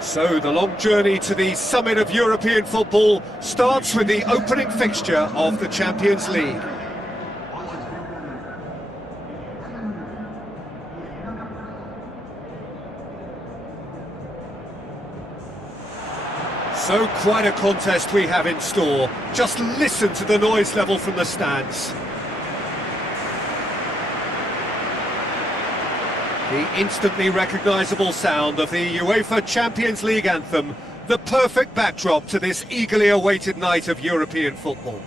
So the long journey to the summit of European football starts with the opening fixture of the Champions League. So quite a contest we have in store. Just listen to the noise level from the stands. The instantly recognisable sound of the UEFA Champions League anthem, the perfect backdrop to this eagerly awaited night of European football.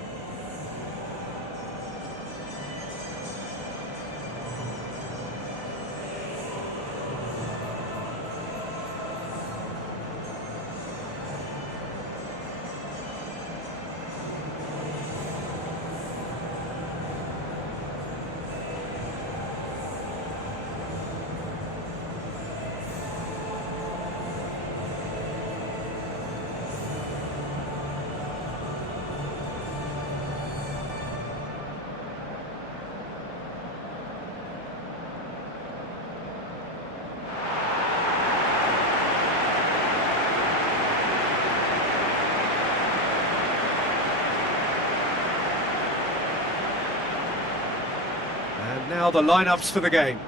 And now the lineups for the game.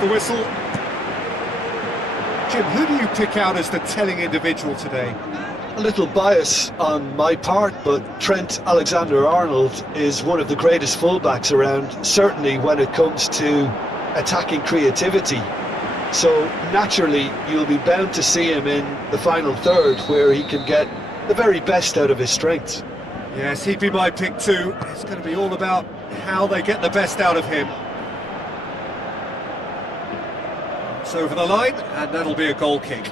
The whistle. Jim, who do you pick out as the telling individual today? A little bias on my part, but Trent Alexander-Arnold is one of the greatest fullbacks around, certainly when it comes to attacking creativity. So naturally you'll be bound to see him in the final third, where he can get the very best out of his strengths. Yes, he'd be my pick too. It's going to be all about how they get the best out of him. It's over the line, and that'll be a goal kick.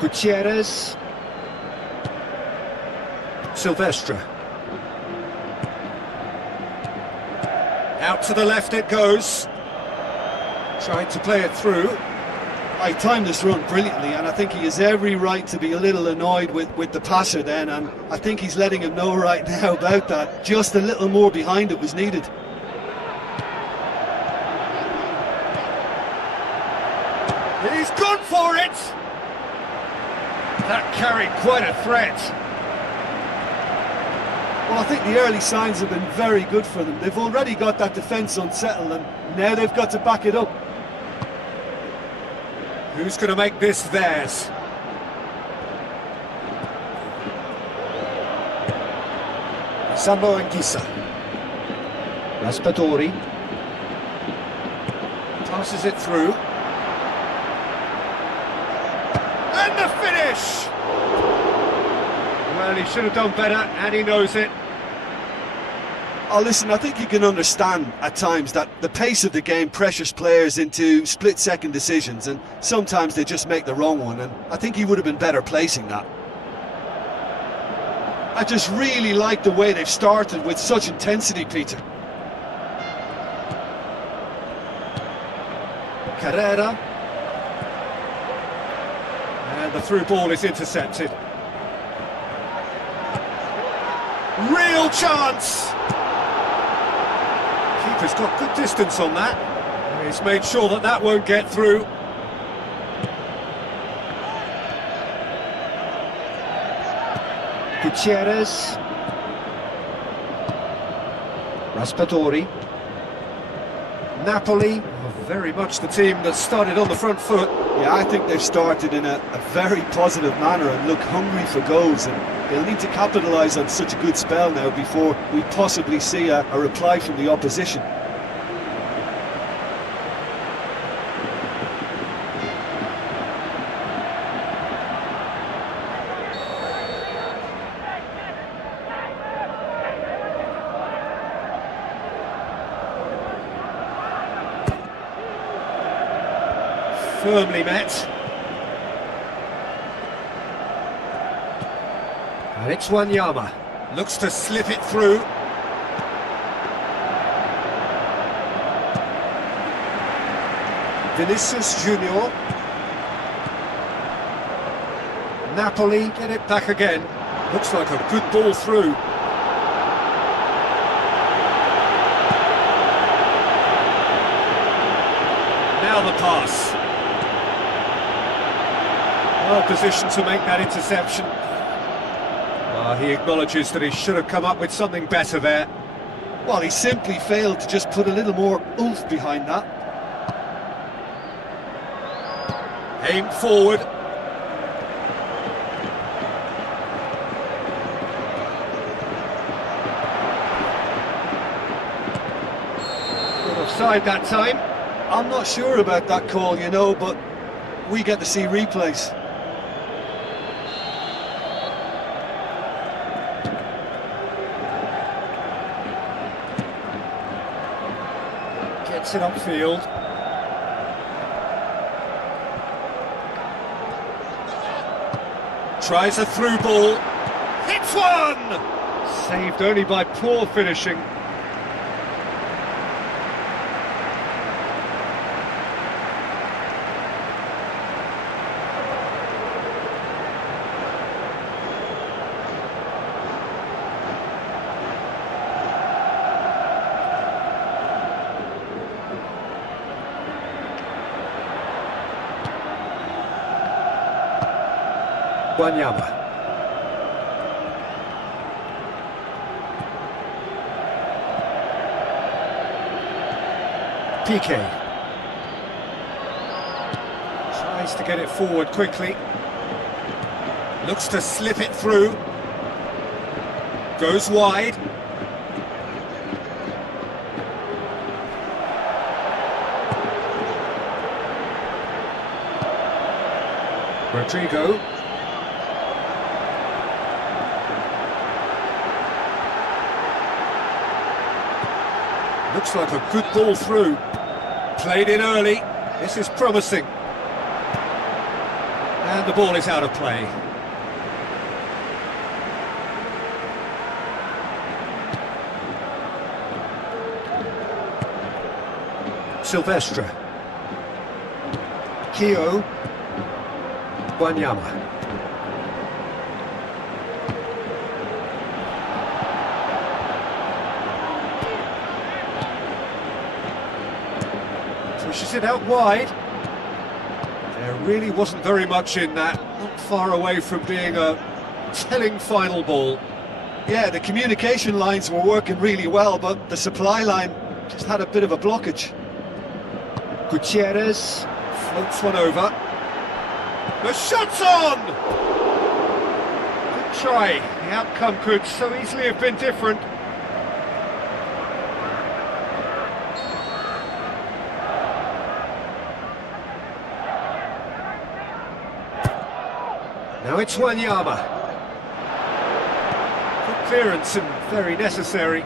Gutierrez. Silvestre. Out to the left it goes. Trying to play it through. I timed this run brilliantly, and I think he has every right to be a little annoyed with the passer then, and I think he's letting him know right now about that. Just a little more behind it was needed. He's gone for it! That carried quite a threat. Well, I think the early signs have been very good for them. They've already got that defence unsettled, and now they've got to back it up. Who's going to make this theirs? Sambo and Gisa. Raspadori. Passes it through. And the finish! Well, he should have done better, and he knows it. Oh, listen, I think you can understand at times that the pace of the game pressures players into split-second decisions, and sometimes they just make the wrong one, and I think he would have been better placing that. I just really like the way they've started with such intensity, Peter. Carrera. And the through ball is intercepted. Real chance! Keeper's got good distance on that. He's made sure that that won't get through. Gutierrez. Raspadori. Napoli are very much the team that started on the front foot. Yeah, I think they've started in a very positive manner and look hungry for goals, and they'll need to capitalise on such a good spell now before we possibly see a reply from the opposition. Firmly met. And it's Wanyama. Looks to slip it through. Vinicius Junior. Napoli get it back again. Looks like a good ball through. Now the pass. Well positioned to make that interception. He acknowledges that he should have come up with something better there. Well, he simply failed to just put a little more oomph behind that. Aim forward. Offside that time. I'm not sure about that call, you know, but we get to see replays. Gets it upfield. Tries a through ball. Hits one! Saved only by poor finishing. Wanyama. PK. Tries to get it forward quickly. Looks to slip it through. Goes wide. Rodrigo. Looks like a good ball through. Played in early. This is promising. And the ball is out of play. Silvestre. Kyo. Wanyama. Pushes it out wide. There really wasn't very much in that. Not far away from being a telling final ball. Yeah, the communication lines were working really well, but the supply line just had a bit of a blockage. Gutierrez floats one over. The shot's on! Good try. The outcome could so easily have been different. Now it's Wanyama. Good clearance and very necessary.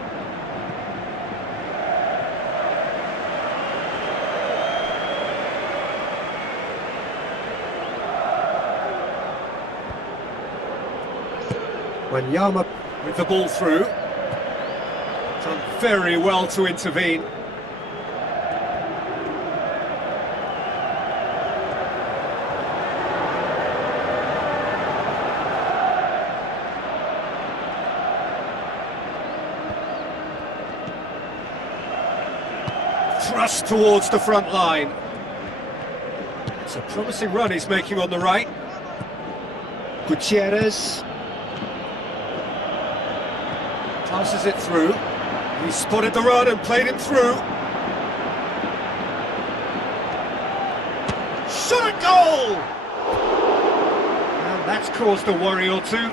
Wanyama with the ball through. Done very well to intervene. Thrust towards the front line. It's a promising run he's making on the right. Gutierrez passes it through. He spotted the run and played him through. Shot at goal! And that's caused a worry or two.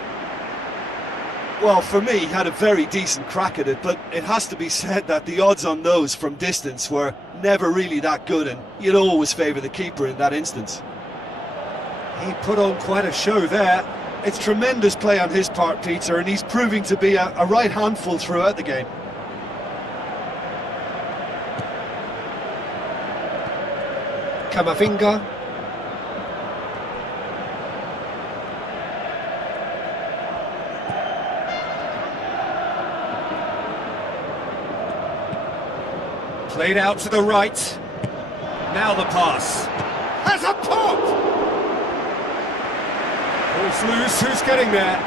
Well, for me, he had a very decent crack at it, but it has to be said that the odds on those from distance were never really that good, and you'd always favour the keeper in that instance. He put on quite a show there. It's tremendous play on his part, Peter, and he's proving to be a right handful throughout the game. Kamavinga. Played out to the right. Now the pass. Has a pop! Ball's loose, who's getting there?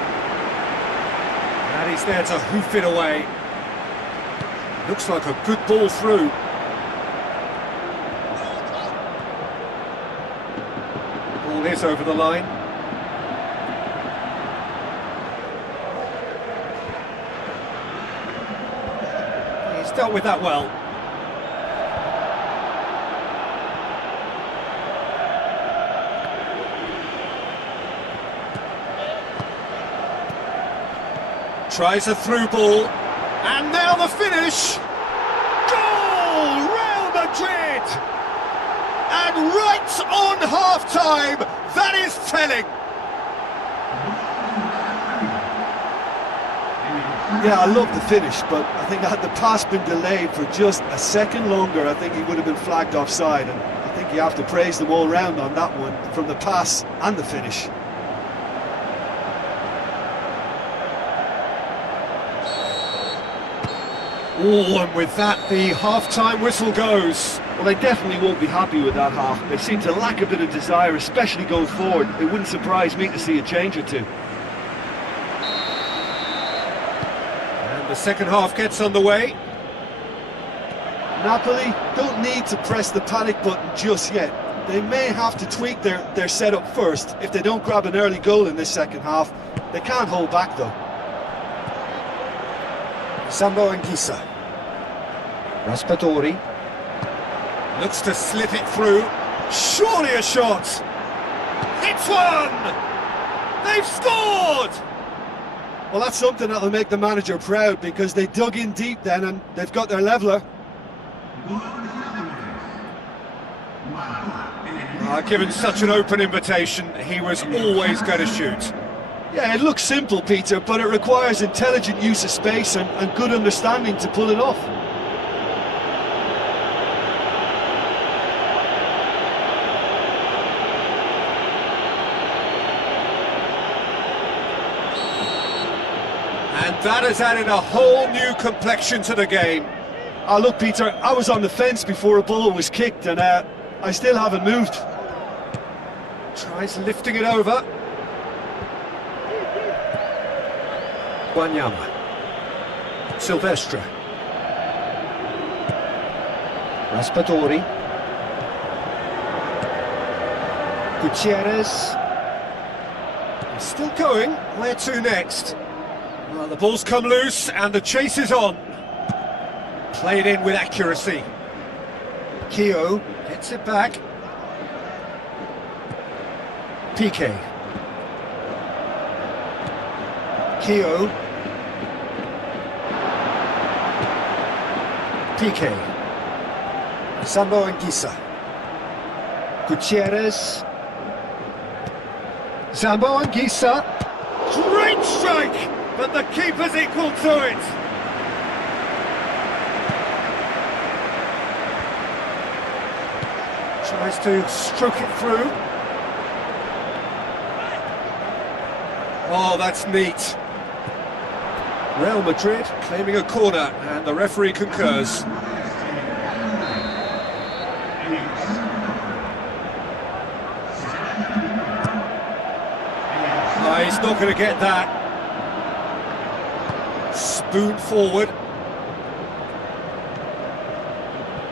And he's there to hoof it away. Looks like a good ball through. Ball is over the line. He's dealt with that well. Tries a through ball, and now the finish! Goal! Real Madrid! And right on half-time, that is telling! Yeah, I love the finish, but I think had the pass been delayed for just a second longer, I think he would have been flagged offside, and I think you have to praise them all round on that one, from the pass and the finish. Oh, and with that, the half-time whistle goes. Well, they definitely won't be happy with that half. They seem to lack a bit of desire, especially going forward. It wouldn't surprise me to see a change or two. And the second half gets underway. Napoli don't need to press the panic button just yet. They may have to tweak their setup first. If they don't grab an early goal in this second half, they can't hold back though. Sambo and Gisa. Raspadori. Looks to slip it through. Surely a shot! It's one! They've scored! Well, that's something that'll make the manager proud, because they dug in deep then and they've got their leveller. Given such an open invitation, he was always going to shoot. Yeah, it looks simple, Peter, but it requires intelligent use of space and good understanding to pull it off. And that has added a whole new complexion to the game. Look, Peter, I was on the fence before a ball was kicked, and I still haven't moved. Tries lifting it over. Wanyama. Silvestre. Raspadori. Gutierrez. He's still going. Where to next? Well, the ball's come loose and the chase is on. Played in with accuracy. Keogh gets it back. Piqué. Keogh. Piqué. Sambo and Gisa. Gutierrez. Sambo and Gisa. Great strike! But the keeper's equal to it. Tries to stroke it through. Oh, that's neat. Real Madrid claiming a corner, and the referee concurs. Oh, he's not going to get that. Spoon forward.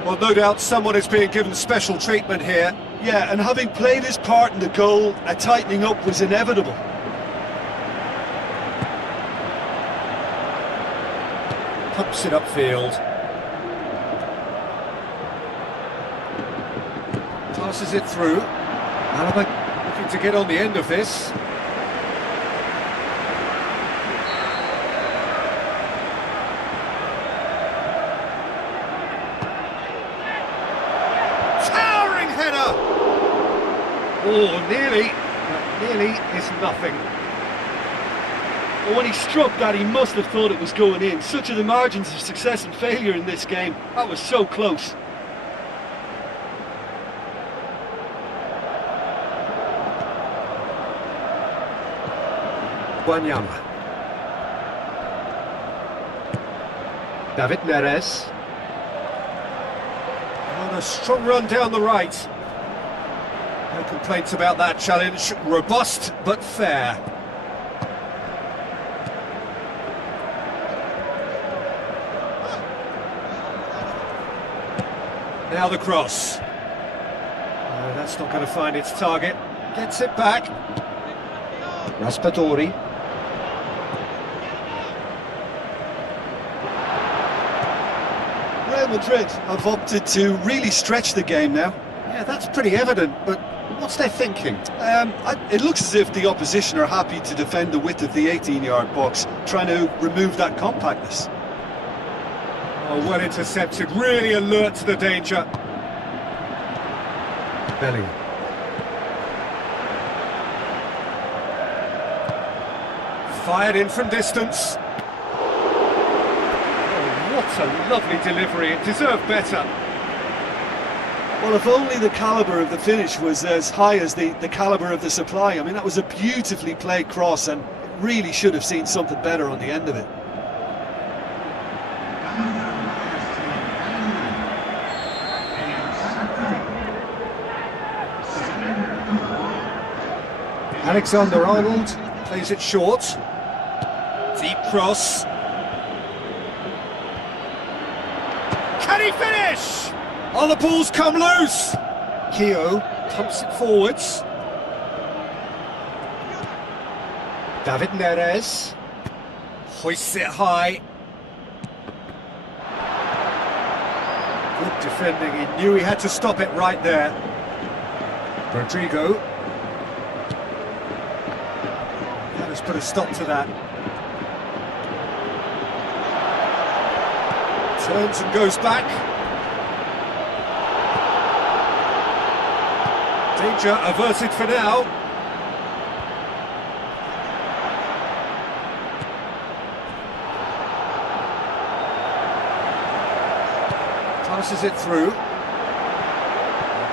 Well, no doubt someone is being given special treatment here. Yeah, and having played his part in the goal, a tightening up was inevitable. Pumps it upfield. Passes it through. Alaba looking to get on the end of this. Towering header! Oh, nearly, but nearly is nothing. Well, when he struck that, he must have thought it was going in. Such are the margins of success and failure in this game. That was so close. Wanyama. David Neres. On a strong run down the right. No complaints about that challenge. Robust but fair. Now the cross. No, that's not going to find its target. Gets it back. Raspadori. Real Madrid have opted to really stretch the game now. Yeah, that's pretty evident, but what's their thinking? It looks as if the opposition are happy to defend the width of the 18-yard box, trying to remove that compactness. Oh, well intercepted, really alert to the danger. Bellingham. Fired in from distance. Oh, what a lovely delivery, it deserved better. Well, if only the calibre of the finish was as high as the calibre of the supply. I mean, that was a beautifully played cross and really should have seen something better on the end of it. Alexander-Arnold plays it short. Deep cross. Can he finish? Oh, the ball's come loose. Keogh pumps it forwards. David Neres hoists it high. Good defending, he knew he had to stop it right there. Rodrigo. That has put a stop to that. Turns and goes back. Danger averted for now. Passes it through.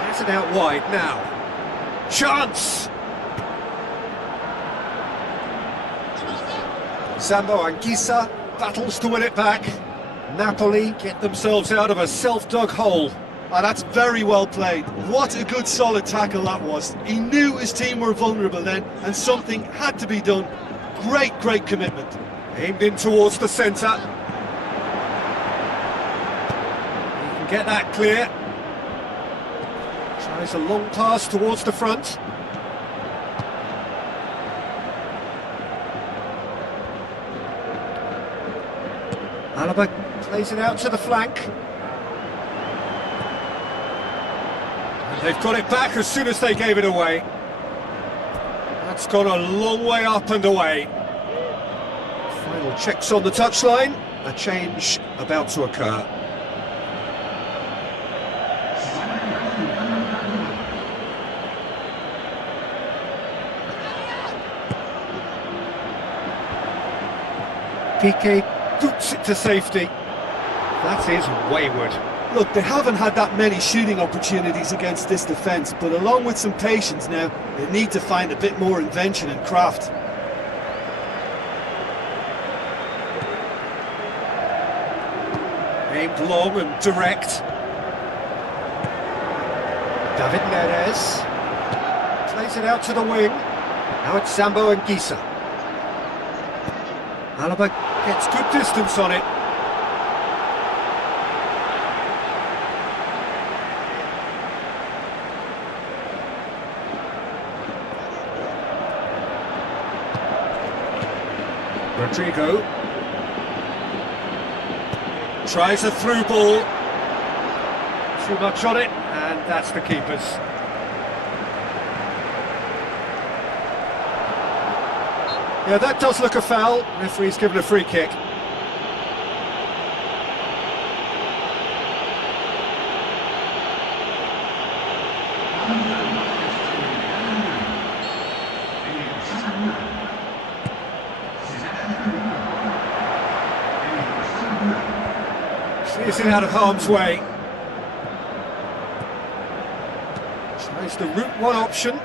Has it out wide now. Chance! Zambo Anguissa battles to win it back. Napoli get themselves out of a self-dug hole. And that's very well played. What a good solid tackle that was. He knew his team were vulnerable then, and something had to be done. Great commitment. Aimed in towards the centre. He can get that clear. Tries a long pass towards the front. Alaba plays it out to the flank. They've got it back as soon as they gave it away. That's gone a long way up and away. Final checks on the touchline. A change about to occur. Piqué boots it to safety. That is wayward. Look, they haven't had that many shooting opportunities against this defence, but along with some patience now, they need to find a bit more invention and craft. Aimed long and direct. David Neres plays it out to the wing. Now it's Zambo Anguissa. Alaba gets good distance on it. Rodrigo. Tries a through ball. Too much on it, and that's the keeper's. Yeah, that does look a foul. Referee's given a free kick. Clears it out of harm's way. Tries the route one option.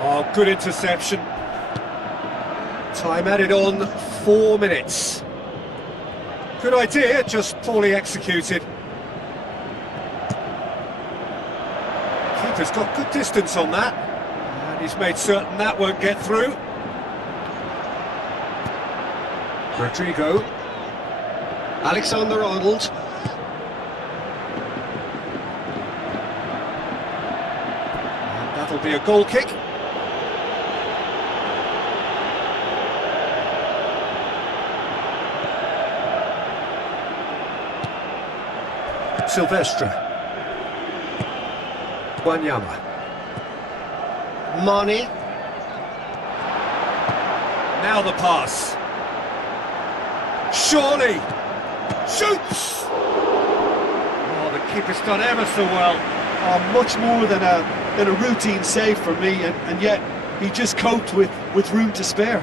Oh, good interception. Time added on 4 minutes. Good idea, just poorly executed. Keeper's got good distance on that, and he's made certain that won't get through. Rodrigo. Alexander-Arnold. And that'll be a goal kick. Silvestre. Wanyama. Mane. Now the pass. Surely. Shoots! Oh, the keeper's done ever so well. Oh, much more than a routine save for me, and yet he just coped with room to spare.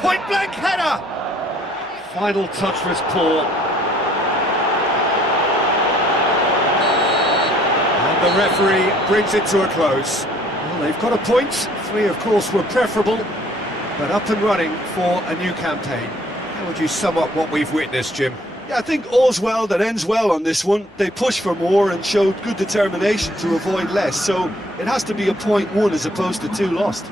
Point blank header! Final touch was poor. And the referee brings it to a close. Well, they've got a point. 3, of course, were preferable, but up and running for a new campaign. How would you sum up what we've witnessed, Jim? Yeah, I think all's well that ends well on this one. They pushed for more and showed good determination to avoid less, so it has to be a point won as opposed to 2 lost.